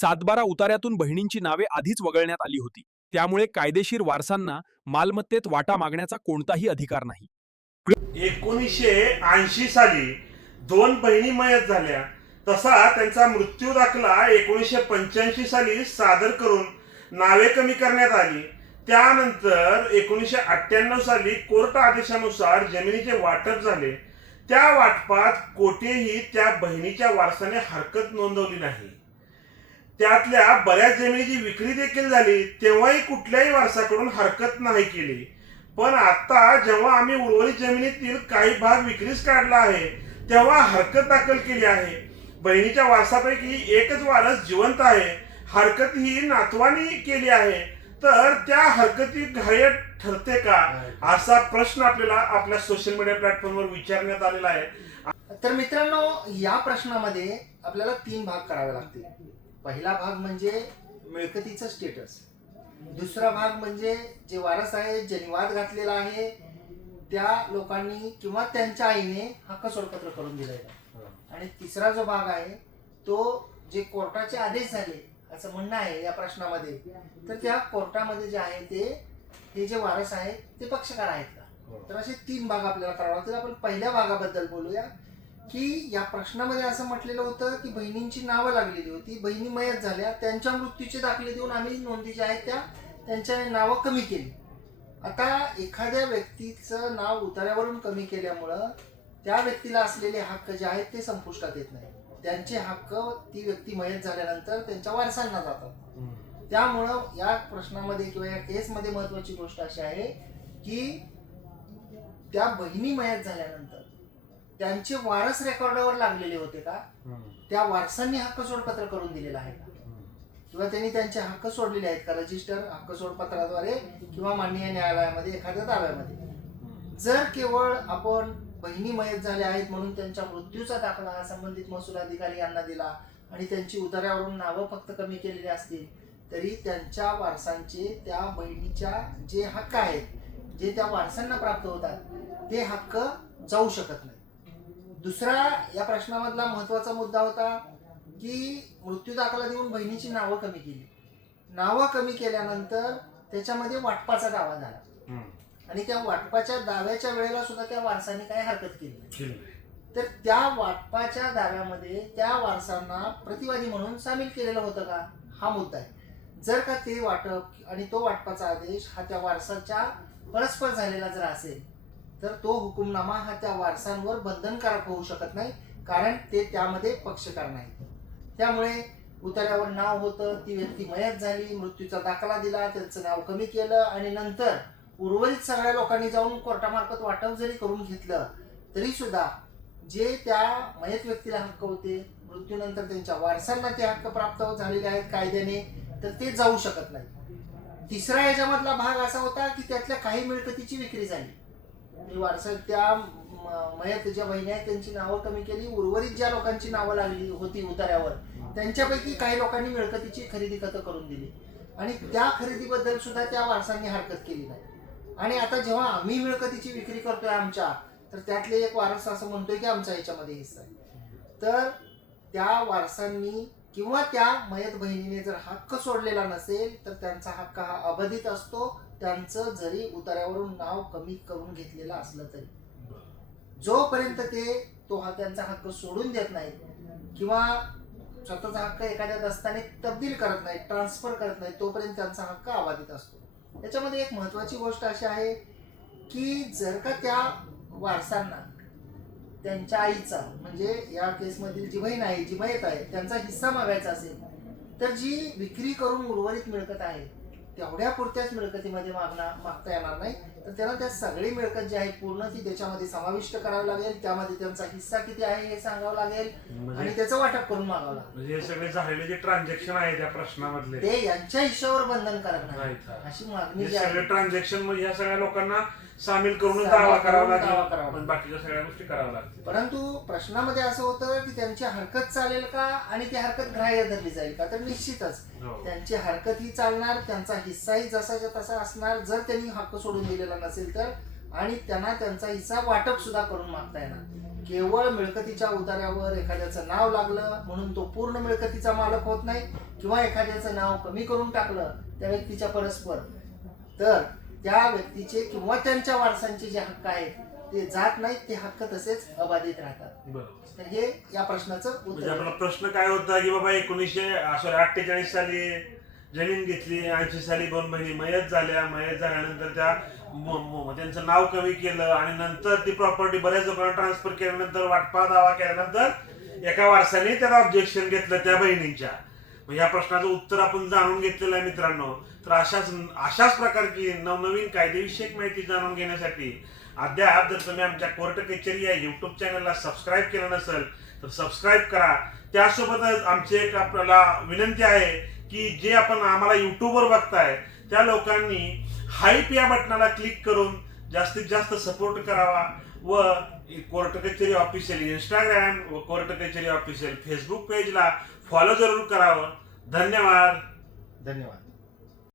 सातबारा उताऱ्यातून बहिणींची नावे आधीच वगळण्यात आली होती. त्यामुळे कायदेशीर वारसांना मालमत्तेत वाटा मागण्याचा कोणताही अधिकार नाही. एकोणीसशे ऐंशी साली दोन बहिणी मयत झाल्या. तसा त्यांचा मृत्यू दाखला एकोणीसशे पंच्याऐंशी साली सादर करून नावे कमी करण्यात आली. त्यानंतर एकोणीसशे अठ्ठ्याण्णव साली कोर्ट आदेशानुसार जमिनीचे वाटप झाले. त्या वाटपात कोठेही त्या बहिणीच्या वारसाने हरकत नोंदवली नाही. त्यातल्या बऱ्याच जमिनीची विक्री देखील झाली तेव्हाही कुठल्याही वारसाकडून हरकत नाही केली. पण आता जेव्हा आम्ही उर्वरित जमिनीतील काही भाग विक्रीस काढला आहे तेव्हा हरकत दाखल केली आहे. बहिणीच्या वारसापैकी एकच वारस जिवंत आहे. हरकत ही नातवानी केली आहे. तर त्या हरकती घाय ठरते का? असा प्रश्न आपल्याला आपल्या सोशल मीडिया प्लॅटफॉर्मवर विचारण्यात आलेला आहे. तर मित्रांनो या प्रश्नामध्ये आपल्याला तीन भाग करावे लागतील. पहिला भाग म्हणजे मिळकतीचं स्टेटस दुसरा भाग म्हणजे जे वारस आहे ज्यांनी वाद घातलेला आहे त्या लोकांनी किंवा त्यांच्या आईने हक्क सोडपत्र करून दिलेलं आहे. आणि तिसरा जो भाग आहे तो जे कोर्टाचे आदेश झाले असं म्हणणं आहे या प्रश्नामध्ये तर त्या कोर्टामध्ये जे आहे ते हे जे वारस आहेत ते पक्षकार आहेत का? तर असे तीन भाग आपल्याला करावे लागतील. आपण पहिल्या भागाबद्दल बोलूया. की या प्रश्नामध्ये असं म्हटलेलं होतं की बहिणींची नावं लागलेली होती. बहिणी मयत झाल्या. त्यांच्या मृत्यूचे दाखले देऊन आम्ही नोंदी ज्या आहेत त्या त्यांच्या नावं कमी केली. आता एखाद्या व्यक्तीचं नाव उतार्यावरून कमी केल्यामुळं त्या व्यक्तीला असलेले हक्क जे आहेत ते संपुष्टात येत नाही. त्यांचे हक्क ती व्यक्ती मयत झाल्यानंतर त्यांच्या वारसांना जातात. त्यामुळं या प्रश्नामध्ये किंवा या केसमध्ये महत्वाची गोष्ट अशी आहे की त्या बहिणी मयत झाल्यानंतर त्यांचे वारस रेकॉर्डावर लागलेले होते का? त्या वारसांनी हक्क सोडपत्र करून दिलेलं आहे का? किंवा त्यांनी त्यांचे हक्क सोडलेले आहेत का? रजिस्टर हक्क सोडपत्राद्वारे किंवा माननीय न्यायालयामध्ये एखाद्या दाव्यामध्ये? जर केवळ आपण बहिणी मयत झाल्या आहेत म्हणून त्यांच्या मृत्यूचा दाखला संबंधित महसूल अधिकारी यांना दिला आणि त्यांची उतार्यावरून नावं फक्त कमी केलेली असतील तरी त्यांच्या वारसांचे त्या बहिणीच्या जे हक्क आहेत जे त्या वारसांना प्राप्त होतात ते हक्क जाऊ शकत नाही दुसरा या प्रश्नामधला महत्त्वाचा मुद्दा होता की मृत्यू दाखला देऊन बहिणीची नावं कमी केली. नावं कमी केल्यानंतर त्याच्यामध्ये वाटपाचा दावा झाला. आणि त्या वाटपाच्या दाव्याच्या वेळेला सुद्धा त्या वारसाने काय हरकत केली तर त्या वाटपाच्या दाव्यामध्ये त्या वारसांना प्रतिवादी म्हणून सामील केलेलं होतं का? हा मुद्दा आहे. जर का ते वाटप आणि तो वाटपाचा आदेश हा त्या वारसाच्या परस्पर झालेला जर असेल तर तो हुकुमनामा हा त्या वारसांवर बंधनकारक होऊ शकत नाही कारण ते त्यामध्ये पक्षकार नाही त्यामुळे उतार्यावर नाव होतं ती व्यक्ती मयत झाली मृत्यूचा दाखला दिला त्याचं नाव कमी केलं आणि नंतर उर्वरित सगळ्या लोकांनी जाऊन कोर्टामार्फत वाटप जरी करून घेतलं तरी सुद्धा जे त्या मयत व्यक्तीला हक्क होते मृत्यूनंतर त्यांच्या वारसांना ते हक्क प्राप्त झालेले आहेत कायद्याने तर ते जाऊ शकत नाही तिसरा याच्यामधला भाग असा होता की त्यातल्या काही मिळकतीची विक्री झाली. आणि वारसा त्या म- मयत ज्या बहिणी आहेत त्यांची नावं कमी केली. उर्वरित ज्या लोकांची नावं लागली होती उतार्यावर त्यांच्यापैकी काही लोकांनी मिळकतीची खरेदी खतं करून दिली. आणि त्या खरेदीबद्दल सुद्धा त्या वारसांनी हरकत केली नाही. आणि आता जेव्हा आम्ही मिळकतीची विक्री करतोय आमच्या तर त्यातले एक वारसा असं म्हणतोय की आमचा याच्यामध्ये हिस्सा आहे. तर त्या वारसांनी किंवा त्या मयत बहिणीने जर हक्क सोडलेला नसेल तर त्यांचा हक्क हा अबाधित असतो. त्यांचं जरी उतार्यावरून नाव कमी करून घेतलेलं असलं तरी. जोपर्यंत ते तो हा त्यांचा हक्क सोडून देत नाही किंवा स्वतःचा हक्क एखाद्या दस्ताने तब्दील करत नाही ट्रान्सफर करत नाही तोपर्यंत त्यांचा हक्क अबाधित असतो. याच्यामध्ये एक महत्वाची गोष्ट अशी आहे की जर का त्या वारसांना त्यांच्या आईचा म्हणजे या केसमधील जी बहीण आहे जी मयत आहे त्यांचा हिस्सा मागायचा असेल तर जी विक्री करून उर्वरित मिळकत आहे तेवढ्या पुरत्याच मिळकतीमध्ये मागणं मागता येणार नाही. तर त्यांना त्या सगळी मिळकत जी आहे पूर्ण ती त्याच्यामध्ये समाविष्ट करावी लागेल. त्यामध्ये त्यांचा हिस्सा किती आहे हे सांगावं लागेल. आणि म्हणजे त्याचं वाटप करून मागावं लागेल. म्हणजे हे सगळे झालेले जे ट्रान्झॅक्शन आहे त्या प्रश्नामधले. ते यांच्या हिश्श्यावर बंधनकारक नाही. अशी मागणी जी आहे. ट्रान्झॅक्शनमध्ये ह्या सगळ्या लोकांना सामील दावा करावा करून दावा करावा लागेल. पण बाकीच्या सगळ्या गोष्टी कराव्या लागतील. परंतु प्रश्नामध्ये असं होतं की त्यांची हरकत चालेल का आणि ती हरकत ग्राह्य धरली जाईल का? तर निश्चितच. हो. त्यांची हरकत ही चालणार त्यांचा हिस्साही जसाच्या तसा असणार. जर त्यांनी हक्क सोडून दिलेला नसेल तर आणि त्यांना त्यांचा हिस्सा वाटप सुद्धा करून मागता येणार. केवळ मिळकतीच्या उतार्यावर एखाद्याचं नाव लागलं म्हणून तो पूर्ण मिळकतीचा मालक होत नाही किंवा एखाद्याचं नाव कमी करून टाकलं त्या व्यक्तीच्या परस्पर तर त्या व्यक्तीचे किंवा त्यांच्या वारसांचे जे हक्क आहेत ते जात नाहीत ते हक्क तसेच अबाधित राहतात. बरोबर. तर हे या प्रश्नाचं म्हणजे उत्तर आपला आहे. प्रश्न काय होता की बाबा एकोणीसशे सॉरी अठ्ठेचाळीस साली जमीन घेतली ऐंशी साली दोन बहिणी मयत झाल्या. मयत झाल्यानंतर त्या म- म- त्यांचं नाव कमी केलं आणि नंतर ती प्रॉपर्टी बऱ्याच लोकांना ट्रान्सफर केल्यानंतर वाटपा दावा केल्यानंतर एका वारसाने त्याला ऑब्जेक्शन घेतलं त्या बहिणींच्या. मग या प्रश्नाचं उत्तर आपण जाणून घेतलेलं आहे मित्रांनो. तर अशाच अशाच प्रकारची नवनवीन कायदेविषयक माहिती जाणून घेण्यासाठी अद्याप जर तुम्ही आमच्या कोर्ट कचेरी या युट्यूब चॅनलला सबस्क्राईब केलं नसेल तर सबस्क्राईब करा. त्यासोबतच आमची एक आपल्याला विनंती आहे की जे आपण आम्हाला युट्यूबवर बघताय त्या लोकांनी हाईप या बटनाला क्लिक करून जास्तीत जास्त सपोर्ट करावा. व कोर्ट कचेरी ऑफिशियल इंस्टाग्राम व कोर्ट कचेरी ऑफिशियल फेसबुक पेजला फॉलो जरूर करावं. धन्यवाद. धन्यवाद.